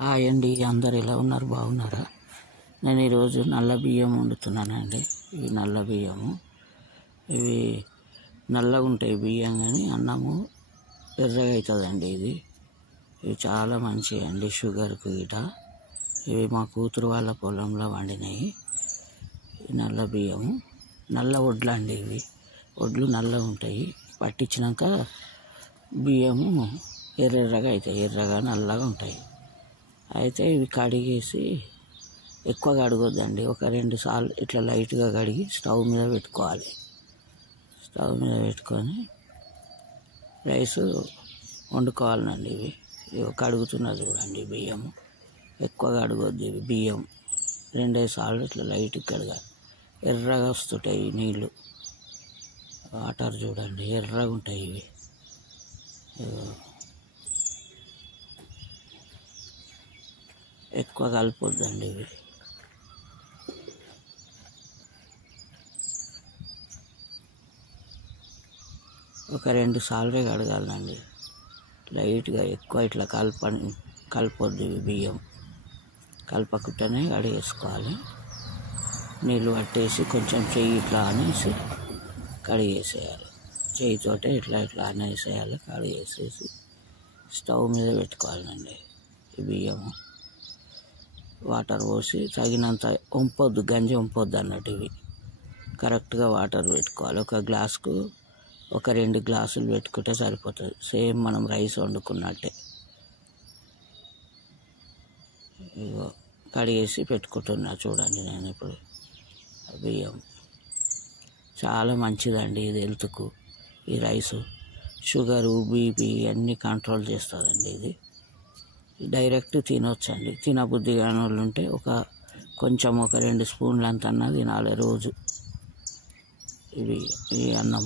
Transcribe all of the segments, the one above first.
Hi అండి, అందరు ఎలా ఉన్నారు? బాగున్నారా? నేను ఈరోజు నల్ల బియ్యం వండుతున్నానండి. ఇవి నల్ల బియ్యము. ఇవి నల్లగా ఉంటాయి బియ్యం, కానీ అన్నము ఎర్రగా అవుతుందండి. ఇవి చాలా మంచివి అండి షుగర్కు గిట. ఇవి మా కూతురు వాళ్ళ పొలంలో వండినాయి. నల్ల బియ్యము, నల్ల వడ్లు అండి. ఇవి వడ్లు నల్లగా ఉంటాయి. పట్టించినాక బియ్యము ఎర్రగా అవుతాయి, ఎర్రగా నల్లగా ఉంటాయి. అయితే ఇవి కడిగేసి ఎక్కువ కడగొద్దండి. ఒక 2 సార్లు ఇట్లా లైట్గా కడిగి స్టవ్ మీద పెట్టుకోవాలి. స్టవ్ మీద పెట్టుకొని రైస్ వండుకోవాలండి. ఇవి కడుగుతున్నా చూడండి. బియ్యము ఎక్కువ కడగొద్దు. ఇవి బియ్యం 2 సార్లు ఇట్లా లైట్గా కడగాలి. ఎర్రగా వస్తుంటాయి నీళ్ళు, వాటర్ చూడండి, ఎర్రగా ఉంటాయి ఇవి. ఎక్కువ కలపొద్దండి. ఇవి ఒక 2 సార్లే కడగాలండి. లైట్గా ఎక్కువ ఇట్లా కలపొద్దు. ఇవి బియ్యం కలపకుండానే కడిగేసుకోవాలి. నీళ్ళు పట్టేసి కొంచెం చెయ్యి ఇట్లా అనేసి కడిగేసేయాలి. చెయ్యితోటే ఇట్లా అనేసేయాలి. కడిగేసేసి స్టవ్ మీద పెట్టుకోవాలండి. ఈ బియ్యము వాటర్ పోసి తగినంత వంపొద్దు, గంజి వంపొద్దు అన్నట్టు. ఇవి కరెక్ట్గా వాటర్ పెట్టుకోవాలి. ఒక గ్లాసుకు ఒక 2 గ్లాసులు పెట్టుకుంటే సరిపోతుంది. సేమ్ మనం రైస్ వండుకున్నట్టే. ఇగో కడిగేసి పెట్టుకుంటున్నా చూడండి. నేను ఇప్పుడు బియ్యం చాలా మంచిదండి. ఇది హెల్త్కు. ఈ రైసు షుగరు, బీపీ అన్నీ కంట్రోల్ చేస్తుందండి. ఇది డైరెక్ట్ తినొచ్చండి. తినబుద్ధి కాని వాళ్ళు ఉంటే కొంచెం ఒక 2 స్పూన్లు అంత అన్న తినాలి రోజు. ఈ అన్నం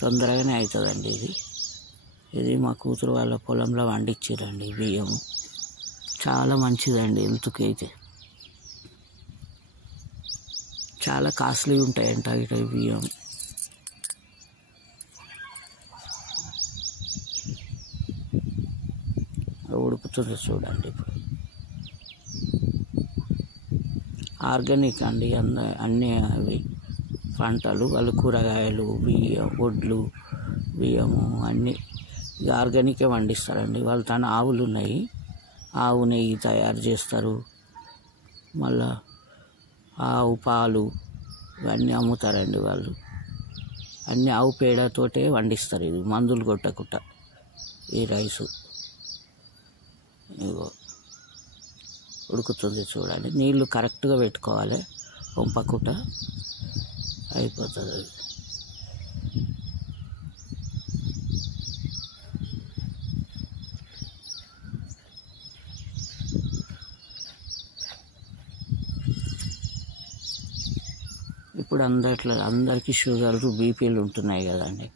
తొందరగానే అవుతుందండి. ఇది మా కూతురు వాళ్ళ పొలంలో వండించారండి. బియ్యము చాలా మంచిదండి హెల్త్కి. అయితే చాలా కాస్ట్లీ ఉంటాయంట ఇట ఈ బియ్యం. ఉడుకుతుంది చూడండి. ఇప్పుడు ఆర్గానిక్ అండి. అన్నీ అవి పంటలు, వాళ్ళు కూరగాయలు, వడ్లు, బియ్యము అన్నీ ఆర్గానికే పండిస్తారండి. వాళ్ళు తన ఆవులు ఉన్నాయి, ఆవు నెయ్యి తయారు చేస్తారు. మళ్ళా ఆవు పాలు ఇవన్నీ అమ్ముతారండి వాళ్ళు. అన్నీ ఆవు పేడతోటే పండిస్తారు. ఇది మందులు కొట్టకుండా ఈ రైసు. ఇగో ఉడుకుతుంది చూడండి. నీళ్ళు కరెక్ట్గా పెట్టుకోవాలి, వంపకుండా అయిపోతుంది. ఇప్పుడు అందరికీ షుగర్లు, బీపీలు ఉంటున్నాయి కదండి.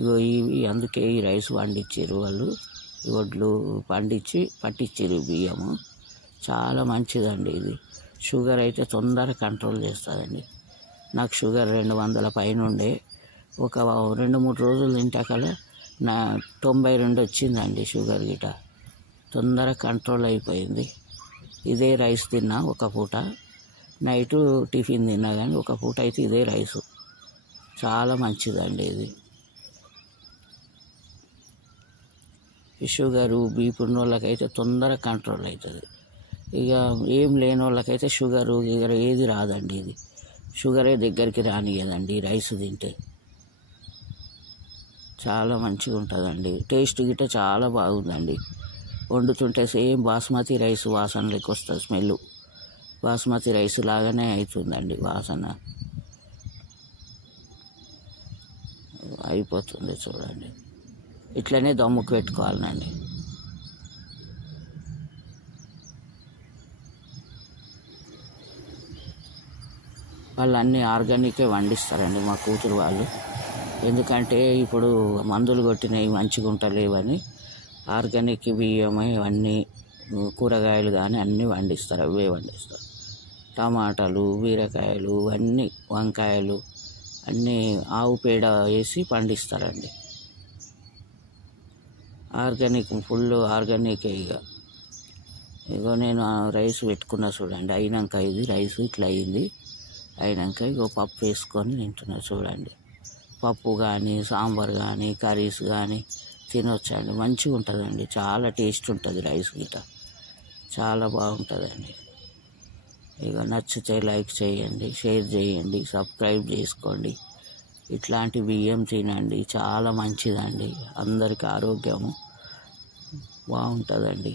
ఇగో ఇవి అందుకే ఈ రైస్ పండించారు వాళ్ళు. వడ్లు పండించి పట్టించారు బియ్యము. చాలా మంచిదండి. ఇది షుగర్ అయితే తొందరగా కంట్రోల్ చేస్తుందండి. నాకు షుగర్ 200 పైన ఉండే. ఒక 2-3 రోజులు తింటాకలా 92 వచ్చిందండి షుగర్ గిట. తొందరగా కంట్రోల్ అయిపోయింది. ఇదే రైస్ తిన్నా ఒక పూట, నైటు టిఫిన్ తిన్నా, కానీ ఒక పూట అయితే ఇదే రైసు. చాలా మంచిదండి ఇది. ఈ షుగరు, బీపీ ఉన్న వాళ్ళకైతే తొందరగా కంట్రోల్ అవుతుంది. ఇక ఏం లేని వాళ్ళకైతే షుగరు ఏది రాదండి. ఇది షుగరే దగ్గరికి రానియదండి ఈ రైస్ తింటే. చాలా మంచిగా ఉంటుందండి. టేస్ట్ గిట్ట చాలా బాగుందండి. వండుతుంటే సేమ్ బాస్మతి రైస్ వాసన లెక్క వస్తుంది. స్మెల్ బాస్మతి రైస్ లాగానే అవుతుందండి వాసన. అయిపోతుంది చూడండి. ఇట్లనే దమ్ముకు పెట్టుకోవాలండి. వాళ్ళు అన్నీ ఆర్గానికే పండిస్తారండి మా కూతురు వాళ్ళు. ఎందుకంటే ఇప్పుడు మందులు కొట్టినవి మంచిగా ఉంటలేవని ఆర్గానిక్ బియ్యం ఇవన్నీ కూరగాయలు కానీ అన్నీ పండిస్తారు. అవే పండిస్తారు. టమాటాలు, బీరకాయలు, అన్నీ వంకాయలు అన్నీ ఆవు పేడ వేసి పండిస్తారండి. Organic, full organic. ఇగో నేను రైస్ పెట్టుకున్నా చూడండి. అయినాక ఇది రైస్ ఇట్లా అయింది. అయినాక ఇగో పప్పు వేసుకొని తింటున్నా చూడండి. పప్పు కానీ సాంబార్ కానీ కర్రీస్ కానీ తినొచ్చండి. మంచిగా ఉంటుందండి, చాలా టేస్ట్ ఉంటుంది. రైస్ గిట్ట చాలా బాగుంటుందండి. ఇక నచ్చితే లైక్ చేయండి, షేర్ చేయండి, సబ్స్క్రైబ్ చేసుకోండి. ఇట్లాంటి బియ్యం తినండి, చాలా మంచిదండి. అందరికీ ఆరోగ్యము బాగుంటుందండి.